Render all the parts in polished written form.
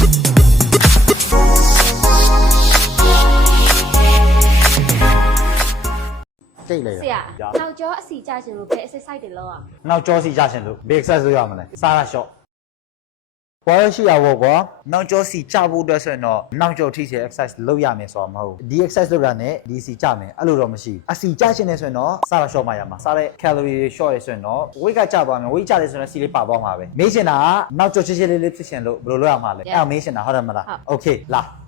ကြိတ်လိုက် ဆရာနောက်ကျောအစီကြရှင်လို့ဘယ် exercise တွေလုပ်ရ နောက်ကြောစီကြရှင်လို့ဘယ် exercise လုပ်ရမလဲစားရရှော့ဘာလို့ရှိရဘောကွာနောက်ကြောစီကြဖို့အတွက်ဆိုရင်တော့နောက်ကြောထိစေ exercise လုပ်ရမယ်ဆိုတော့မဟုတ်ဒီ exercise လုပ်တာနဲ့ဒီစီကြမယ်အဲ့လိုတော့မရှိဘူးအစီကြရှင်နေဆိုရင်တော့စားရရှော့မှရမှာစားတဲ့ calorie short ရဆိုရင်တော့ weight ကကျသွားမယ် weight ကျတယ်ဆိုရင်စီလေးပါသွားမှာပဲမေးချင်တာကနောက်ကြောချစ်ချစ်လေးဖြစ်ရှင်လို့ဘယ်လိုလုပ်ရမှာလဲအဲ့မေးချင်တာဟုတ်တယ်မလား okay လာ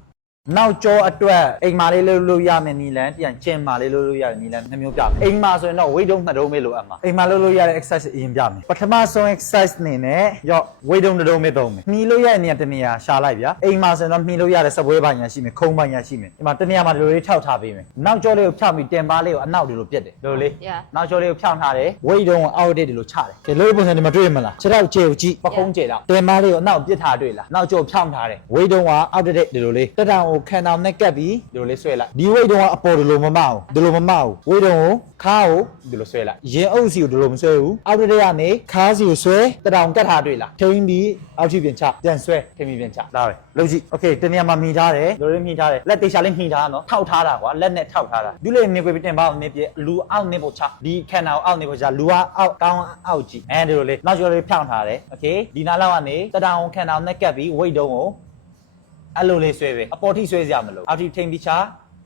နောက်ကျောအတွက်အိမ်မာလေးလုပ်လို့ရမယ်နီလန်ပြန်ကျင်မာလေးလုပ်လို့ရမယ်နီလန်နှမျိုးပြမယ်အိမ်မာဆိုရင်တော့ weight တုံးနှစ်တုံးပဲလိုအပ်မှာအိမ်မာလုပ်လို့ရတဲ့ exercise အရင်ပြမယ်ပထမဆုံး exercise အနေနဲ့ရော့ weight တုံးတစ်တုံးပဲသုံးမယ်မှီလို့ရတဲ့နေရာတစ်နေရာရှာလိုက်ဗျာအိမ်မာဆိုရင်တော့မှီလို့ရတဲ့စပွဲပိုင်းညာရှိမယ်ခုံးပိုင်းညာရှိမယ်ဒီမှာတစ်နေရာမှာဒီလိုလေးထောက်ထားပေးမယ်နောက်ကျောလေးကိုဖြောက်ပြီးတင်ပါလေးကိုအနောက်ဒီလိုပြက်တယ်ဒီလိုလေးနောက်ကျောလေးကိုဖြောက်ထားတယ် weight တုံးကိုအောက်တစ်ဒီလိုချတယ်ဒီလိုပုံစံဒီမှာတွေ့ရမလားခြေထောက်ခြေကိုကြည့်ပခုံးခြေထောက်တင်ပါလေးကိုအနောက်ပြစ်ထားတွေ့လားနောက်ကျောဖြောက်ထားတယ် weight တုံးကအောက်တစ်ဒီလိုလေးတက်တောင်ကိုခံတောင်နဲ့ကပ်ပြီးဒီလိုလေးဆွဲလိုက်ဒီ weight တုံးကအပေါ်ဒီလိုမမအောင်ဒီလိုမမအောင် weight တုံးကိုခါကိုဒီလိုဆွဲလိုက်ရင်အုပ်စီကိုဒီလိုမဆွဲဘူးအောက်တစ်ကနေခါစီကိုဆွဲတက်တောင်ကတ်ထားတွေ့လားထိန်းပြီးအောက်ထိပြန်ချပြန်ဆွဲထိန်းပြီးပြန်ချဒါပဲလုပ်ကြည့် okay တနေရာမှာမှီထားတယ်လိုလေးမှီထားတယ်လက်တေချာလေးမှီထားနော်ထောက်ထားတာကွာလက်နဲ့ထောက်ထားတာဒီလေးနေခွေပြီးတင်ပါအောင်နေပြလူအောက်နေဖို့ချဒီခန္ဓာကိုအောက်နေဖို့ချလူကအောက်ကောင်းအောက်ကြည့်အဲဒီလိုလေးနောက်ကျော်လေးဖြောင်းထားတယ် okay ဒီနားလောက်ကနေတက်တောင်ခန္ဓာကိုနဲ့ကပ်ပြီး weight တုံးကိုအဲ့လိုလေးဆွဲပဲအပေါ်ထိဆွဲစရာမလိုအောက်ထိထိန်းပြီးချ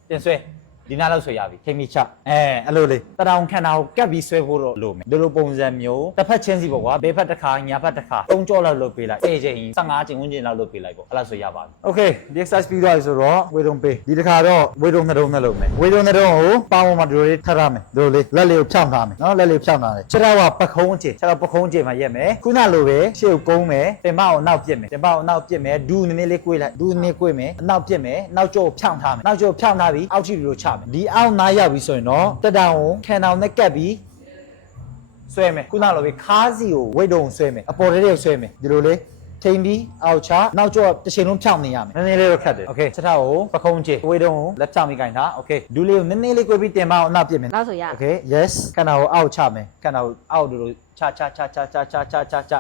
ပြန်ဆွဲဒီနားလောက်ဆွဲရပြီထိန်းပြီးချအဲ့လိုလေးတတောင်ခန္ဓာကိုကပ်ပြီးဆွဲဖို့တော့လိုမယ်ဒီလိုပုံစံမျိုးတစ်ဖက်ချင်းစီပေါ့ကွာဘေးဖက်တစ်ခါညာဖက်တစ်ခါ၃ကြောလောက်လုပ်ပေးလိုက်10ချိန်15ချိန်ဝန်းကျင်လောက်လုပ်ပေးလိုက်ပေါ့အဲ့လောက်ဆိုရပါပြီ okay ဒီ exercise ပြီးသွားပြီဆိုတော့ weight တုံးပေးဒီတစ်ခါတော့ weight တုံးနှစ်တုံးနဲ့လုပ်မယ် weight တုံးနှစ်တုံးကိုပေါင်းပေါ်မှာဒီလိုလေးထပ်ရမယ်ဒီလိုလေးလက်လေးကိုဖြောင်းထားမယ်နော်လက်လေးဖြောင်းထားတယ်ခြေထောက်ကပခုံးအခြေခြေထောက်ပခုံးအခြေမှာရက်မယ်ခုနလိုပဲရှေ့ကိုကုန်းမယ်တင်မကိုနောက်ပြစ်မယ်တင်မကိုနောက်ပြစ်မယ်ဒူးနည်းနည်းလေးကွေးလိုက်ဒူးနည်းနည်းကွေးမယ်အနောက်ပြစ်မယ်နောက်ကျောကိုဖြောင်းထားမယ်နောက်ကျောကိုဖြောင်းထားပြီးအောက်ထိဒီလိုချမယ်ဒီအောက်နားရောက်ပြီဆိုရင်တော့တက်တောင်ကိုခံတောင်နဲ့ကပ်ပြီးဆွဲမယ်ခုနလိုပဲခါးစီကို weight တုံးဆွဲမယ်အပေါ်လေးကိုဆွဲမယ်ဒီလိုလေးထိန်ပြီးအောက်ချနောက်ကျောတစ်ချိန်လုံးဖြောင်းနေရမယ်နည်းနည်းလေးတော့ခက်တယ် okay ချက်ထောက်ကိုပခုံးချေ weight တုံးကိုလက်ဖြောင်းပြီးခိုင်းထား okay ဒူးလေးကိုနည်းနည်းလေးကွေးပြီးတင်မအောင်အနောက်ပြစ်မယ်နောက်ဆိုရ okay yes ခန္ဓာကိုအောက်ချမယ်ခန္ဓာကိုအောက်ဒီလိုချ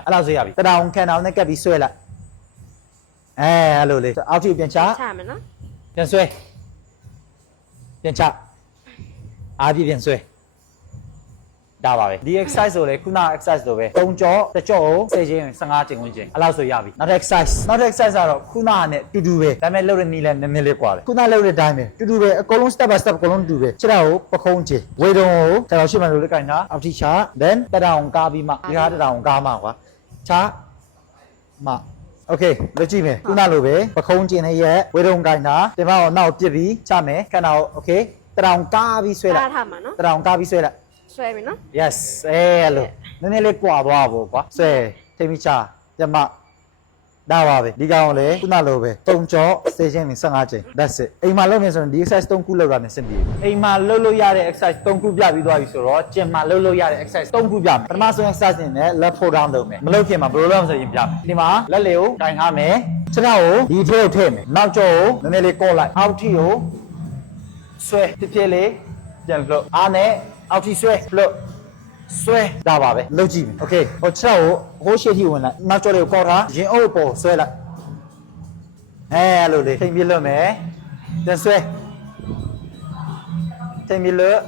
အဲ့လောက်ဆွဲရပြီတက်တောင်ခန္ဓာကိုနဲ့ကပ်ပြီးဆွဲလိုက်အဲ့လိုလေးအောက်ထိပြန်ချမယ်နော်ပြန်ဆွဲပြန်ချအားပြပြန်ဆွဲဒါပါပဲဒီ exercise ဆိုလေခုန exercise လိုပဲ3ကြောတစ်ကြောကို10ချိန်15ချိန်ဝန်းကျင်အဲ့လောက်ဆိုရပြီနောက် exercise ကတော့ခုနနဲ့တူတူပဲဒါပေမဲ့လုပ်တဲ့နည်းလဲနည်းနည်းလေးကွာတယ်ခုနလုပ်တဲ့အတိုင်းပဲတူတူပဲအကုန်လုံး step by step အကုန်လုံးတူပဲခြေထောက်ကိုပခုံးချေ weight တုံးကိုခြေထောက်ရှိမှလို့လည်းကင်တာအောက်ထိချ then တက်တောင်ကားပြီးမှဒီဟာတက်တောင်ကားမှကွာချမှokay လက်ကြည့်မယ်ခုနလိုပဲပခုံးကျင်နေရဲ့ဝေတုံကိုင်းတာတင်မအောင်နောက်ပြစ်ပြီးချမယ်ခဏအောင် okay တရောင်ကားပြီးဆွဲလိုက်ထားမှာနော်တရောင်ကားပြီးဆွဲလိုက်ဆွဲပြီနော် yes အဲ့လိုနည်းနည်းလေးကွာသွားဖို့ကွာဆွဲထိမိချပြမဒါပါပဲဒီကောင်လေခုနလိုပဲ3ကြော10ချိန်နဲ့15ချိန် that's it အိမ်မှာလုပ်နေဆိုရင်ဒီ exercise 3ခုလုပ်တာနဲ့စင်ပြေအိမ်မှာလုပ်လို့ရတဲ့ exercise 3ခုပြပြီးသွားပြီဆိုတော့ကျင်မှာလုပ်လို့ရတဲ့ exercise 3ခုပြမယ်ပထမဆုံး exercise နဲ့ left foot down လုပ်မယ်မလုပ်ခင်မှာဘယ်လိုလုပ်မလဲဆိုရင်ပြမယ်ဒီမှာလက်လေးကိုတိုင်ထားမယ်ခြေထောက်ကိုဒီထဲကိုထည့်မယ်နောက်ကြောကိုနည်းနည်းလေးကော့လိုက်အောက်ထိကိုဆွဲတပြည့်လေးပြန်လှုပ်အားနဲ့အောက်ထိဆွဲလှုပ်ဆွဲဒါပါပဲလုပ်ကြည့်မယ် okay ဟိုခြေထောက်ကိုဟိုးရှေ့ထိဝင်လိုက်နောက်ကြောလေးကိုကော့ထားရင်အုပ်ပေါ်ဆွဲလိုက်အဲ့လိုလေးထိမ့်ပြလွတ်မယ်ပြန်ဆွဲထိမ့်ပြလွတ်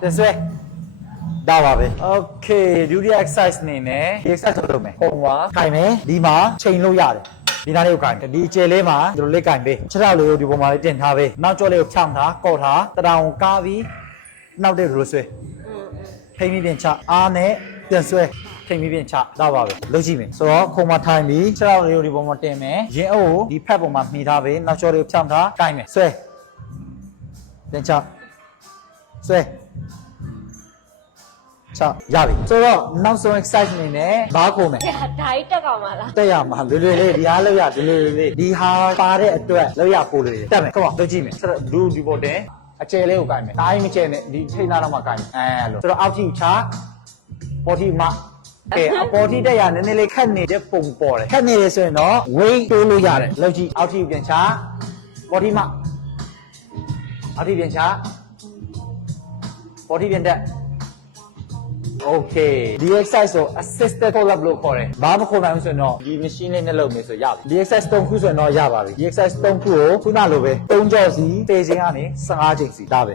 ပြန်ဆွဲဒါပါပဲ okay ဒုတိယ exercise နေနဲ့ဒီ exercise လုပ်မယ်ပုံပါခိုင်မယ်ဒီမှာချိန်လို့ရတယ်ဒီနားလေးကိုခိုင်ဒီအကျယ်လေးမှာဒီလိုလေးခိုင်ပေးခြေထောက်လေးကိုဒီပုံမှာလေးတင်ထားပေးနောက်ကြောလေးကိုဖြောင်းထားကော့ထားတရောင်ကားပြီးနောက်တဲ့လိုဆွဲထိမ့်ပြီးပြန်ချအားနဲ့ပြန်ဆွဲထိမ့်ပြီးပြန်ချဒါပါပဲလုပ်ကြည့်မယ်ဆိုတော့ခုံမထိုင်ပြီးခြေထောက်လေးကိုဒီပုံမှာတင်မယ်ရင်အုပ်ကိုဒီဖက်ပုံမှာမှီထားပေးနောက်ကြောလေးကိုဖြောင်းထားခိုင်မယ်ဆွဲပြန်ချဆွဲချရပြီဆိုတော့နောက်ဆုံး exercise အနေနဲ့ဘားကုန်မယ်ဒါကြီးတက်ကောင်ပါလားတက်ရမှာလွယ်လွယ်လေးဒီဟာလောက်ရလွယ်လွယ်လေးဒီဟာပါတဲ့အတွက်လောက်ရပို့လို့တက်မယ်ကောလုပ်ကြည့်မယ်ဆိုတော့ဒူဒီပေါ်တင်အကျယ်လေးကိုကိုင်မယ်တိုင်းမကျယ်နဲ့ဒီထိတ်နာတော့မှကိုင်မယ်လို့ဆိုတော့အောက်ထိချပေါ်ထိမကဲအပေါ်ထိတက်ရနည်းနည်းလေးခက်နေတဲ့ပုံပေါ်တယ်ခက်နေတယ်ဆိုရင်တော့ weight တိုးလို့ရတယ်လုပ်ကြည့်အောက်ထိပြန်ချပေါ်ထိမအောက်ထိပြန်ချပေါ်ထိပြန်တက် Okay ဒီ exercise ကို assisted pull up လို့ခေါ်တယ်ဘာမခေါ်နိုင်ဘူးဆိုရင်တော့ဒီ machine လေးနဲ့လုပ်မယ်ဆိုရပြီဒီ exercise 3ခုဆိုရင်တော့ရပါပြီဒီ exercise 3ခုကိုခုနလိုပဲ3ကြော့စီ10ချိန်ကနေ15ချိန်စီဒါပဲ